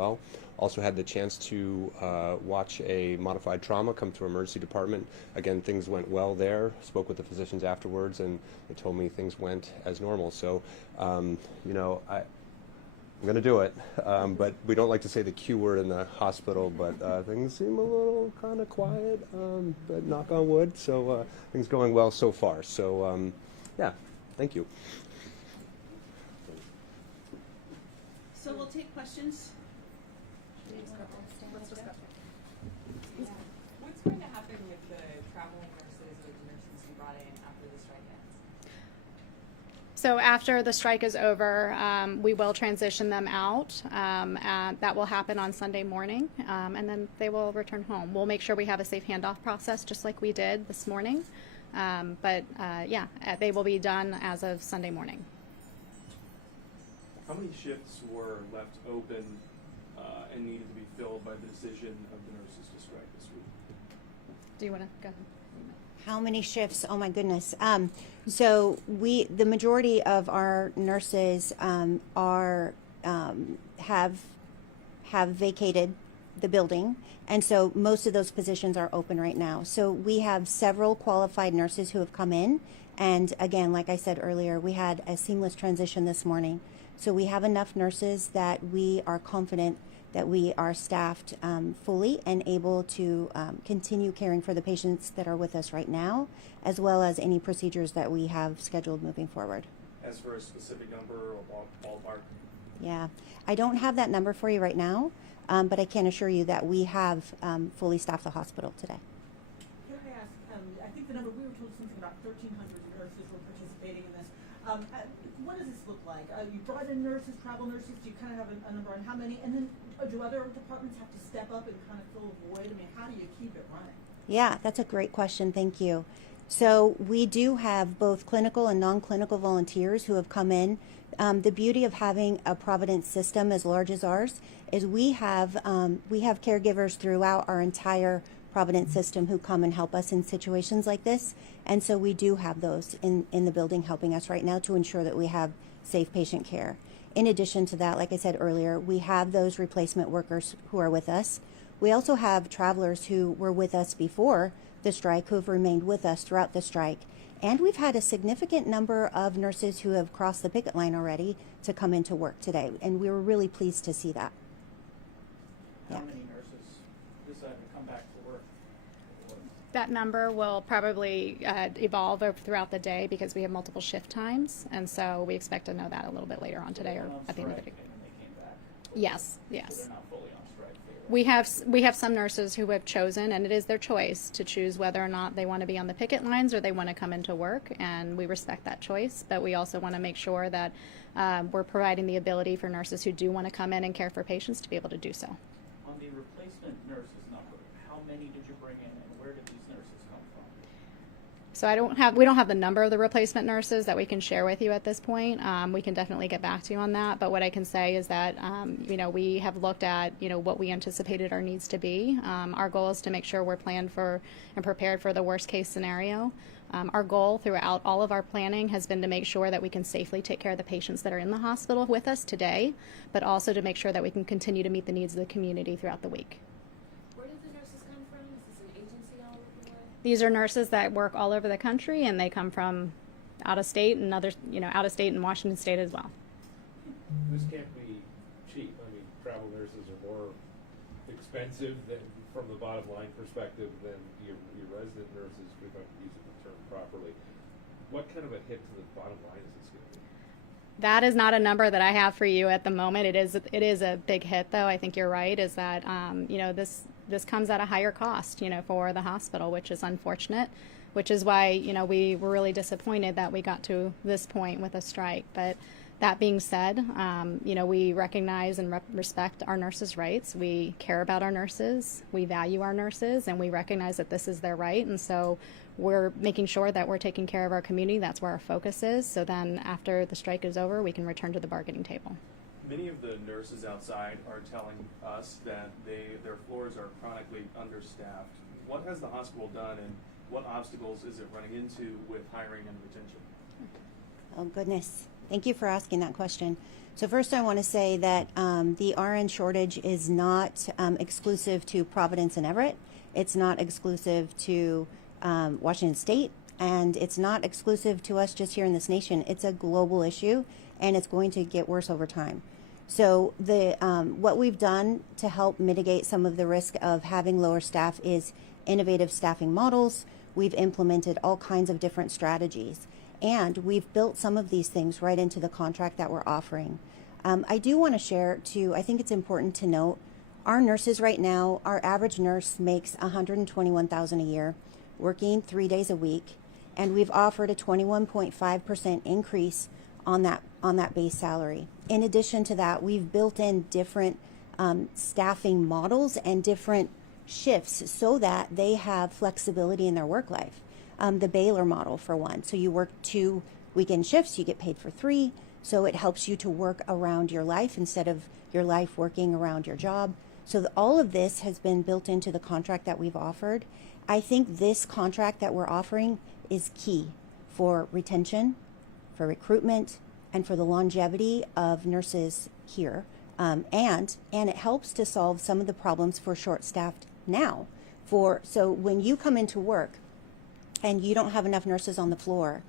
well. Also had the chance to watch a modified trauma come through emergency department. Again, things went well there. Spoke with the physicians afterwards, and they told me things went as normal. So, you know, I'm going to do it, but we don't like to say the Q word in the hospital, but things seem a little kind of quiet, but knock on wood, so things going well so far. So, yeah, thank you. So we'll take questions. What's going to happen with the traveling nurses or the nurses you brought in after the strike ends? So after the strike is over, we will transition them out. And that will happen on Sunday morning, and then they will return home. We'll make sure we have a safe handoff process, just like we did this morning. Yeah, they will be done as of Sunday morning. How many shifts were left open and needed to be filled by the decision of the nurses to strike this week? Do you want to go ahead? How many shifts? Oh my goodness. So the majority of our nurses have vacated the building, and so most of those positions are open right now. So we have several qualified nurses who have come in, and again, like I said earlier, we had a seamless transition this morning. So we have enough nurses that we are confident that we are staffed fully and able to continue caring for the patients that are with us right now, as well as any procedures that we have scheduled moving forward. As for a specific number or ballpark? Yeah, I don't have that number for you right now, but I can assure you that we have fully staffed the hospital today. Can I ask, I think the number we were told something about 1,300 nurses were participating in this. What does this look like? You brought in nurses, travel nurses. Do you kind of have a number on how many? And then do other departments have to step up and kind of fill a void? I mean, how do you keep it running? Yeah, that's a great question. Thank you. So we do have both clinical and non-clinical volunteers who have come in. The beauty of having a Providence system as large as ours is we have caregivers throughout our entire Providence system who come and help us in situations like this. And so we do have those in the building helping us right now to ensure that we have safe patient care. In addition to that, like I said earlier, we have those replacement workers who are with us. We also have travelers who were with us before the strike who have remained with us throughout the strike. And we've had a significant number of nurses who have crossed the picket line already to come into work today. And we were really pleased to see that. How many nurses decided to come back to work? That number will probably evolve throughout the day because we have multiple shift times, and so we expect to know that a little bit later on today or at the end of the day. And then they came back. Yes, So yes. they're not fully on strike. We have some nurses who have chosen, and it is their choice to choose whether or not they want to be on the picket lines or they want to come into work, and we respect that choice. But we also want to make sure that we're providing the ability for nurses who do want to come in and care for patients to be able to do so. On the replacement nurses number, how many did you bring in and where did these nurses come from? So we don't have the number of the replacement nurses that we can share with you at this point. We can definitely get back to you on that. But what I can say is that, we have looked at, what we anticipated our needs to be. Our goal is to make sure we're planned for and prepared for the worst case scenario. Our goal throughout all of our planning has been to make sure that we can safely take care of the patients that are in the hospital with us today, but also to make sure that we can continue to meet the needs of the community throughout the week. Where did the nurses come from? Is this an agency all over the way? These are nurses that work all over the country, and they come from out of state and out of state and Washington State as well. This can't be cheap. I mean, travel nurses are more expensive than, from the bottom line perspective, than your resident nurses, if I'm using the term properly. What kind of a hit to the bottom line is this going to be? That is not a number that I have for you at the moment. It is a big hit, though. I think you're right. Is that this comes at a higher cost, for the hospital, which is unfortunate. Which is why we were really disappointed that we got to this point with a strike. But that being said, we recognize and respect our nurses' rights. We care about our nurses. We value our nurses, and we recognize that this is their right. And so we're making sure that we're taking care of our community. That's where our focus is. So then after the strike is over, we can return to the bargaining table. Many of the nurses outside are telling us that their floors are chronically understaffed. What has the hospital done, and what obstacles is it running into with hiring and retention? Oh goodness. Thank you for asking that question. So first I want to say that the RN shortage is not exclusive to Providence and Everett. It's not exclusive to Washington State, and it's not exclusive to us just here in this nation. It's a global issue, and it's going to get worse over time. So what we've done to help mitigate some of the risk of having lower staff is innovative staffing models. We've implemented all kinds of different strategies, and we've built some of these things right into the contract that we're offering. I do want to share too, I think it's important to note, our nurses right now, our average nurse makes $121,000 a year, working 3 days a week, and we've offered a 21.5% increase on that base salary. In addition to that, we've built in different staffing models and different shifts so that they have flexibility in their work life. The Baylor model, for one. So you work 2 weekend shifts, you get paid for 3. So it helps you to work around your life instead of your life working around your job. So all of this has been built into the contract that we've offered. I think this contract that we're offering is key for retention, for recruitment, and for the longevity of nurses here. And it helps to solve some of the problems for short-staffed now. So when you come into work and you don't have enough nurses on the floor,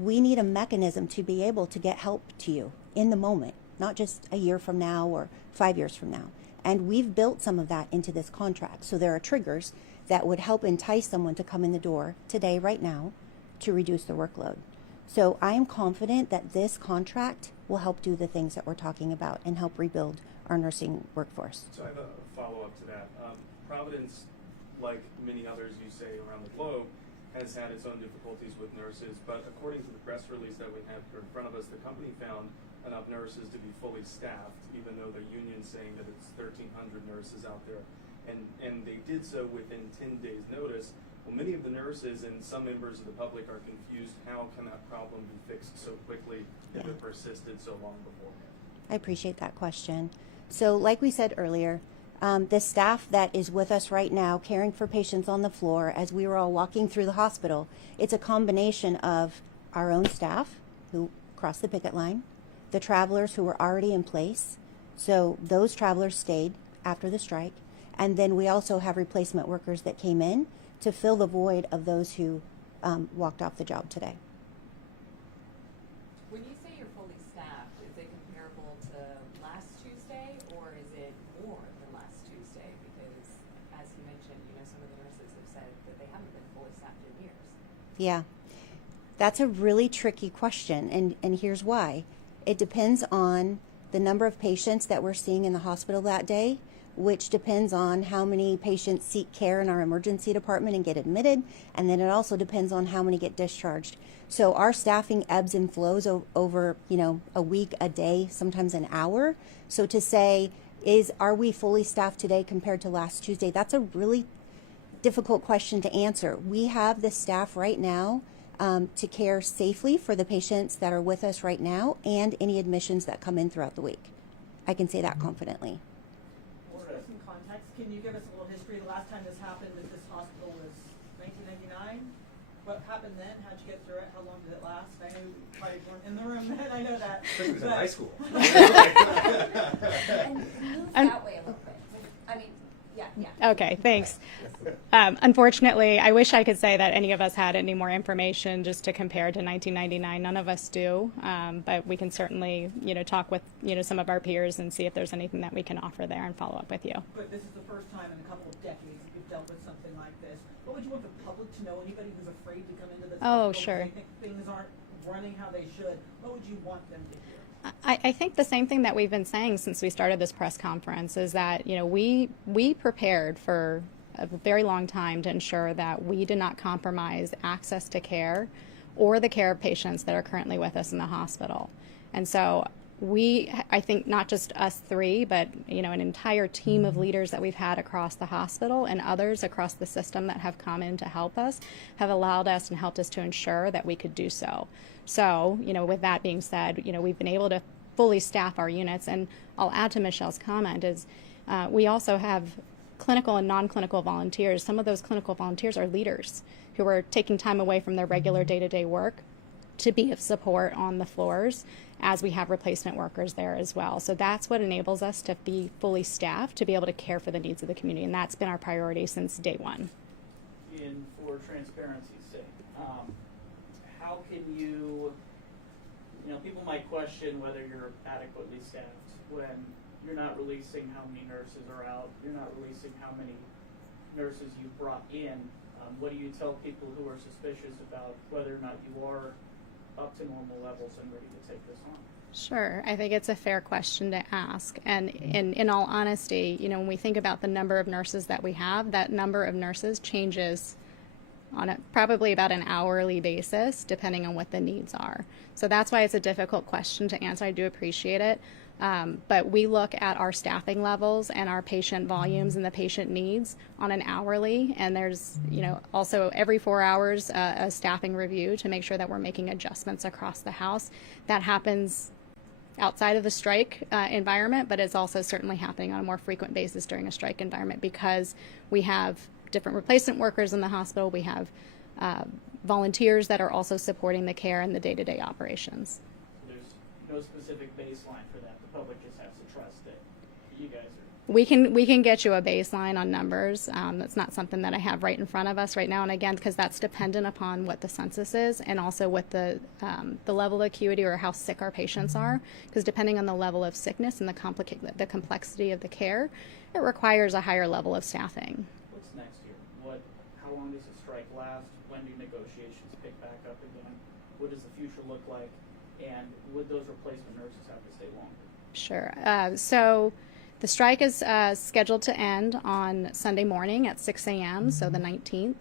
we need a mechanism to be able to get help to you in the moment, not just a year from now or 5 years from now. And we've built some of that into this contract. So there are triggers that would help entice someone to come in the door today, right now, to reduce their workload. So I am confident that this contract will help do the things that we're talking about and help rebuild our nursing workforce. So I have a follow-up to that. Providence, like many others you say around the globe, has had its own difficulties with nurses, but according to the press release that we have here in front of us, the company found enough nurses to be fully staffed, even though the union's saying that it's 1,300 nurses out there. And they did so within 10 days' notice. Well, many of the nurses and some members of the public are confused. How can that problem be fixed so quickly if it persisted so long beforehand? I appreciate that question. So like we said earlier, the staff that is with us right now caring for patients on the floor as we were all walking through the hospital, it's a combination of our own staff who crossed the picket line, the travelers who were already in place, so those travelers stayed after the strike, and then we also have replacement workers that came in to fill the void of those who walked off the job today. When you say you're fully staffed, is it comparable to last Tuesday, or is it more than last Tuesday? Because, as you mentioned, some of the nurses have said that they haven't been fully staffed in years. Yeah, that's a really tricky question, and here's why. It depends on the number of patients that we're seeing in the hospital that day, which depends on how many patients seek care in our emergency department and get admitted, and then it also depends on how many get discharged. So our staffing ebbs and flows over, a week, a day, sometimes an hour. So to say, are we fully staffed today compared to last Tuesday? That's a really difficult question to answer. We have the staff right now to care safely for the patients that are with us right now and any admissions that come in throughout the week. I can say that confidently. For some context, can you give us a little history? The last time this happened at this hospital was 1999. What happened then? How'd you get through it? How long did it last? I know you probably weren't in the room then. I know that. I was in high school. And move that way a little bit. I mean, yeah. Okay, thanks. Unfortunately, I wish I could say that any of us had any more information just to compare to 1999. None of us do, but we can certainly, talk with, some of our peers and see if there's anything that we can offer there and follow up with you. But this is the first time in a couple of decades that you've dealt with something like this. What would you want the public to know? Anybody who's afraid to come into this Oh, hospital sure. because they think things aren't running how they should, what would you want them to hear? I think the same thing that we've been saying since we started this press conference is that, we prepared for a very long time to ensure that we did not compromise access to care or the care of patients that are currently with us in the hospital. And so I think not just us three, but, an entire team of leaders that we've had across the hospital and others across the system that have come in to help us have allowed us and helped us to ensure that we could do so. So, with that being said, we've been able to fully staff our units. And I'll add to Michelle's comment is we also have clinical and non-clinical volunteers. Some of those clinical volunteers are leaders who are taking time away from their regular day-to-day work to be of support on the floors as we have replacement workers there as well. So that's what enables us to be fully staffed to be able to care for the needs of the community, and that's been our priority since day one. In for transparency's sake, how can you know, people might question whether you're adequately staffed when you're not releasing how many nurses are out, you're not releasing how many nurses you brought in. What do you tell people who are suspicious about whether or not you are up to normal levels and ready to take this on? Sure. I think it's a fair question to ask. And in all honesty, you know, when we think about the number of nurses that we have, that number of nurses changes on probably about an hourly basis, depending on what the needs are. So that's why it's a difficult question to answer. I do appreciate it. But we look at our staffing levels and our patient volumes and the patient needs on an hourly, and there's, you know, also every 4 hours a staffing review to make sure that we're making adjustments across the house. That happens outside of the strike environment, but it's also certainly happening on a more frequent basis during a strike environment because we have different replacement workers in the hospital. We have volunteers that are also supporting the care and the day-to-day operations. So there's no specific baseline for that. The public just has to trust that you guys are. We can get you a baseline on numbers. That's not something that I have right in front of us right now, and again, because that's dependent upon what the census is and also what the level of acuity or how sick our patients are. Because depending on the level of sickness and the complexity of the care, it requires a higher level of staffing. What's next year? How long does the strike last? When do negotiations pick back up again? What does the future look like? And would those replacement nurses have to stay longer? Sure. So the strike is scheduled to end on Sunday morning at 6 a.m., so the 19th.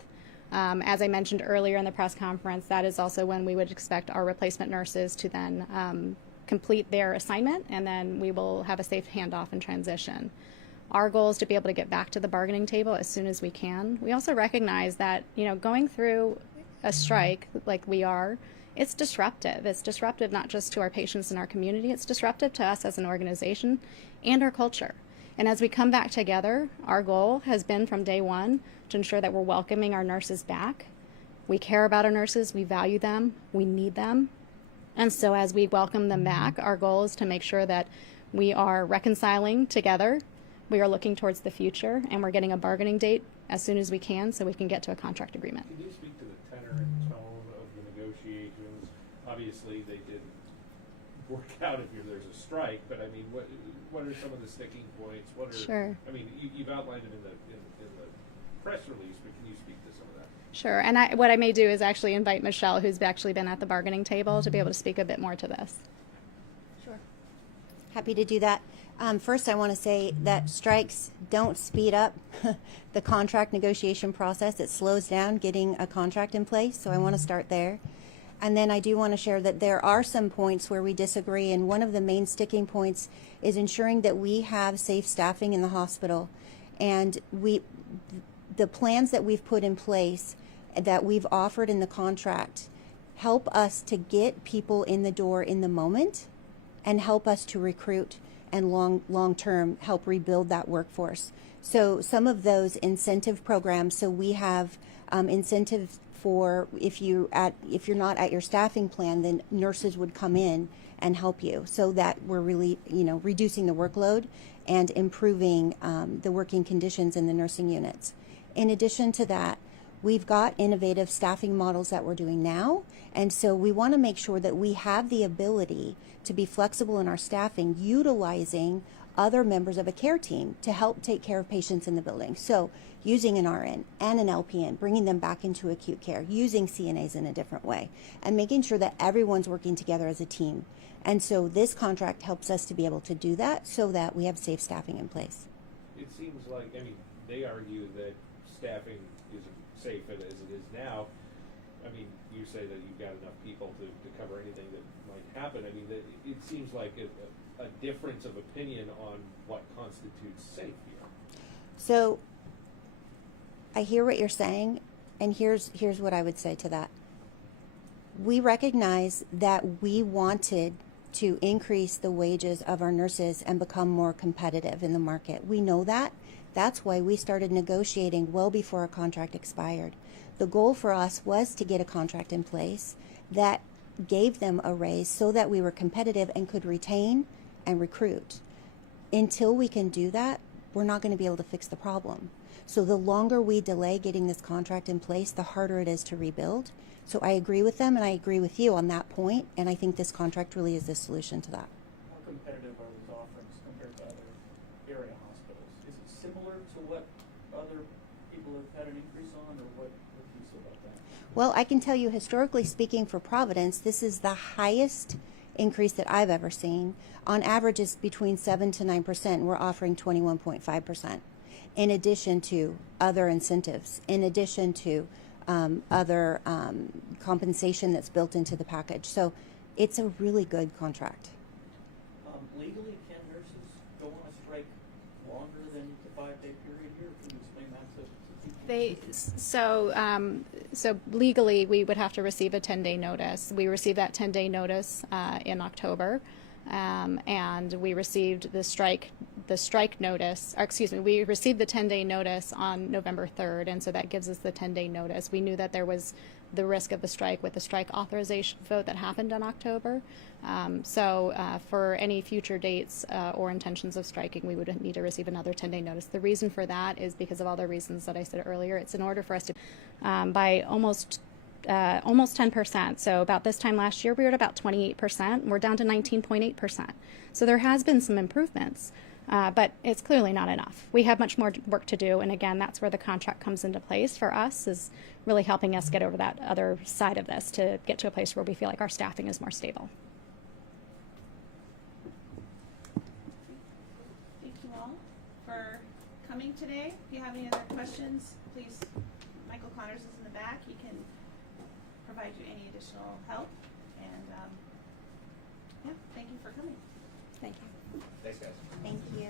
As I mentioned earlier in the press conference, that is also when we would expect our replacement nurses to then complete their assignment, and then we will have a safe handoff and transition. Our goal is to be able to get back to the bargaining table as soon as we can. We also recognize that, you know, going through a strike like we are, it's disruptive. It's disruptive not just to our patients and our community, it's disruptive to us as an organization and our culture. And as we come back together, our goal has been from day one to ensure that we're welcoming our nurses back. We care about our nurses, we value them, we need them. And so as we welcome them back, our goal is to make sure that we are reconciling together. We are looking towards the future, and we're getting a bargaining date as soon as we can so we can get to a contract agreement. Can you speak to the tenor and tone of the negotiations? Obviously, they didn't work out if there's a strike, but I mean, what are some of the sticking points? What are, Sure. I mean, you've outlined it in the press release, but can you speak to some of that? Sure, and what I may do is actually invite Michelle, who's actually been at the bargaining table, to be able to speak a bit more to this. Sure. Happy to do that. First, I want to say that strikes don't speed up the contract negotiation process. It slows down getting a contract in place, so I want to start there. And then I do want to share that there are some points where we disagree, and one of the main sticking points is ensuring that we have safe staffing in the hospital. And the plans that we've put in place, that we've offered in the contract, help us to get people in the door in the moment and help us to recruit and long term help rebuild that workforce. So some of those incentive programs, so we have incentives for if you're not at your staffing plan, then nurses would come in and help you, so that we're really, you know, reducing the workload and improving the working conditions in the nursing units. In addition to that, we've got innovative staffing models that we're doing now, and so we want to make sure that we have the ability to be flexible in our staffing, utilizing other members of a care team to help take care of patients in the building. So using an RN and an LPN, bringing them back into acute care, using CNAs in a different way, and making sure that everyone's working together as a team. And so this contract helps us to be able to do that so that we have safe staffing in place. It seems like, I mean, they argue that staffing isn't safe as it is now. I mean, you say that you've got enough people to cover anything that might happen. I mean, it seems like a difference of opinion on what constitutes safe here. So I hear what you're saying, and here's what I would say to that. We recognize that we wanted to increase the wages of our nurses and become more competitive in the market. We know that. That's why we started negotiating well before our contract expired. The goal for us was to get a contract in place that gave them a raise so that we were competitive and could retain and recruit. Until we can do that, we're not going to be able to fix the problem. So the longer we delay getting this contract in place, the harder it is to rebuild. So I agree with them and I agree with you on that point, and I think this contract really is the solution to that. How competitive are these offerings compared to other area hospitals? Is it similar to what other people have had an increase on, or what can you say about that? Well, I can tell you, historically speaking, for Providence, this is the highest increase that I've ever seen. On average, it's between 7 to 9%. We're offering 21.5%, in addition to other incentives, in addition to other compensation that's built into the package. So it's a really good contract. Legally, can nurses go on a strike longer than the 5-day period here? Can you explain that to people? So legally, we would have to receive a 10-day notice. We received that 10-day notice in October, and we received the strike notice. Or excuse me, we received the 10-day notice on November 3rd, and so that gives us the 10-day notice. We knew that there was the risk of the strike with the strike authorization vote that happened in October. For any future dates or intentions of striking, we would need to receive another 10-day notice. The reason for that is because of all the reasons that I said earlier. It's in order for us to, by almost 10%. So about this time last year, we were at about 28%. We're down to 19.8%. So there has been some improvements. But it's clearly not enough. We have much more work to do, and again, that's where the contract comes into place for us, is really helping us get over that other side of this to get to a place where we feel like our staffing is more stable. Thank you all for coming today. If you have any other questions, please, Michael Connors is in the back. He can provide you any additional help. And yeah, thank you for coming. Thank you. Thanks, guys. Thank you.